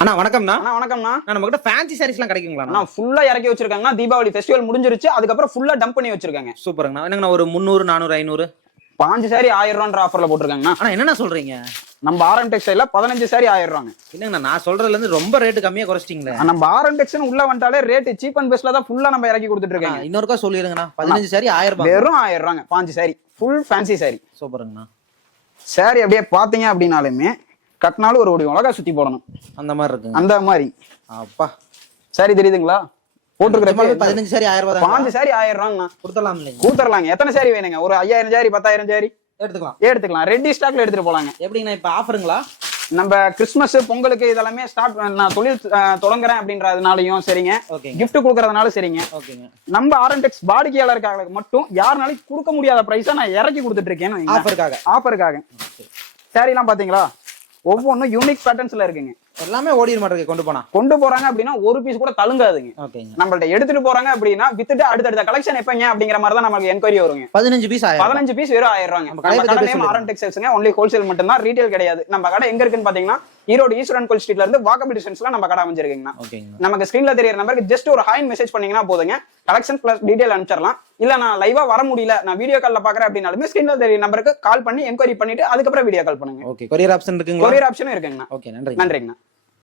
அண்ணா வணக்கம்ண்ணா. வணக்கம்ண்ணா. நம்ம கிட்ட ஃபேன்சி சாரீஸ்லாம் கிடைக்குங்களா? நான் ஃபுல்லா இறக்கி வச்சிருக்காங்க. தீபாவளி ஃபெஸ்டிவல் முடிஞ்சிருச்சு, அதுக்கப்புறம் ஃபுல்லா டம்ப் பண்ணி வச்சிருக்காங்க. சூப்பருங்கண்ணா. என்னங்கண்ணா ஒரு 300 400 500 5 சாரி 1000 ரூபான்ற ஆஃபர்ல போட்டுருக்காங்கண்ணா. அண்ணா என்னண்ணா சொல்றீங்க? நம்ம ஆர்எம் டெக்ஸ்டைல்ல 15 சாரி 1000 ரூபாங்க. என்னங்கண்ணா நான் சொல்றதுல இருந்து ரொம்ப ரேட் கம்மியா குறைச்சிட்டீங்களே. நம்ம ஆர்எம் டெக்ஸ்டைல் உள்ள வந்துட்டாலே ரேட் சீப் அண்ட் பெஸ்ட்ல தான் ஃபுல்லா நம்ம இறக்கி கொடுத்துட்டு இருக்காங்க. இன்னொருக்கா சொல்லிருங்கண்ணா. 15 சாரி 1000 ரூபாய். வெறும் 1000 ரூபாங்க. 5 சாரி ஃபுல் ஃபேன்சி சாரி. சூப்பருங்கண்ணா. சாரி அப்படியே பாத்தீங்க அப்படினாலுமே கட்டினாலும் ஒரு உலக சுத்தி போடணும் அந்த மாதிரி இருக்குங்க. அந்த மாதிரி அப்பா சாரி தெரியுதுங்களா? போட்டுருக்கிற 15 சாரி 1000 ரூபாய். 5 சாரி 1000 ரூபாங்கண்ணா. கொடுத்துடலாம் இல்லைங்க? கொடுத்துடலாங்க. எத்தனை சாரி வேணுங்க? ஒரு 5000 சாரி 10000 சாரி எடுத்துக்கலாம். ரெடி ஸ்டாக்ல எடுத்துட்டு போலாங்க. எப்படிங்கண்ணா இப்ப ஆஃபருங்களா? நம்ம கிறிஸ்துமஸ் பொங்கலுக்கு இதெல்லாமே ஸ்டார்ட் நான் தொழில் தொடங்குறேன் அப்படின்றதுனாலயும் சரிங்க, கிஃப்ட் கொடுக்கறதுனாலும் சரிங்க, நம்ம ஆர்என்டெக்ஸ் வாடிக்கையாளருக்காக மட்டும் யாருனாலும் கொடுக்க முடியாத பிரைஸா நான் இறக்கி கொடுத்துட்டு இருக்கேன். ஆஃபருக்காக சாரி எல்லாம் பாத்தீங்களா, ஒவ்வொன்றும் யூனிக் பேட்டர்ன்ஸ்ல இருக்குங்க. எல்லாமே ஓடிட மாட்டேங்க. கொண்டு போறாங்க அப்படின்னா ஒரு பீஸ் கூட தழுங்காதுங்க. நம்மள்ட்ட எடுத்துட்டு போறாங்க அப்படின்னா வித்துட்டு அடுத்த கலெக்ஷன் எப்பங்க அப்படிங்கிற மாதிரி தான் நமக்கு என்கொயரி வருங்க. 15 பீஸ் வெறும் 1000 ரூபாங்க. ஆர்என் டெக்ஸ்டைல்ஸ்ங்க, ஒன்லி ஹோல்சேல் மட்டும் தான், ரீட்டைல் கிடையாது. நம்ம கடை எங்க இருக்குன்னு பாத்தீங்கன்னா ஈரோடு ஈஸ்வரன் கோயில் ஸ்ட்ரீட்ல இருந்து வாக்கபிள் டிஸ்டன்ஸ்ல நம்ம கடை அமைஞ்சிருக்குங்கண்ணா. நமக்கு ஸ்கிரீன்ல தெரியற நம்பருக்கு ஜஸ்ட் ஒரு ஹாய் மெசேஜ் பண்ணீங்கன்னா போதுங்க, கலெக்ஷன் பிளஸ் டீடைல் அனுப்பிச்சிடலாம். இல்ல நான் லைவா வர முடியல, நான் வீடியோ கால்ல பாக்குறேன் அப்படின்னாலுமே ஸ்கிரீன்ல தெரியற நம்பருக்கு கால் பண்ணி என்கொயரி பண்ணிட்டு அதுக்கப்புறம் வீடியோ கால் பண்ணுங்க. கொரியர் ஆப்ஷன் இருக்குங்க. கொரியர் ஆப்ஷனும் இருக்குங்கண்ணா. ஓகே, நன்றிங்கண்ணா.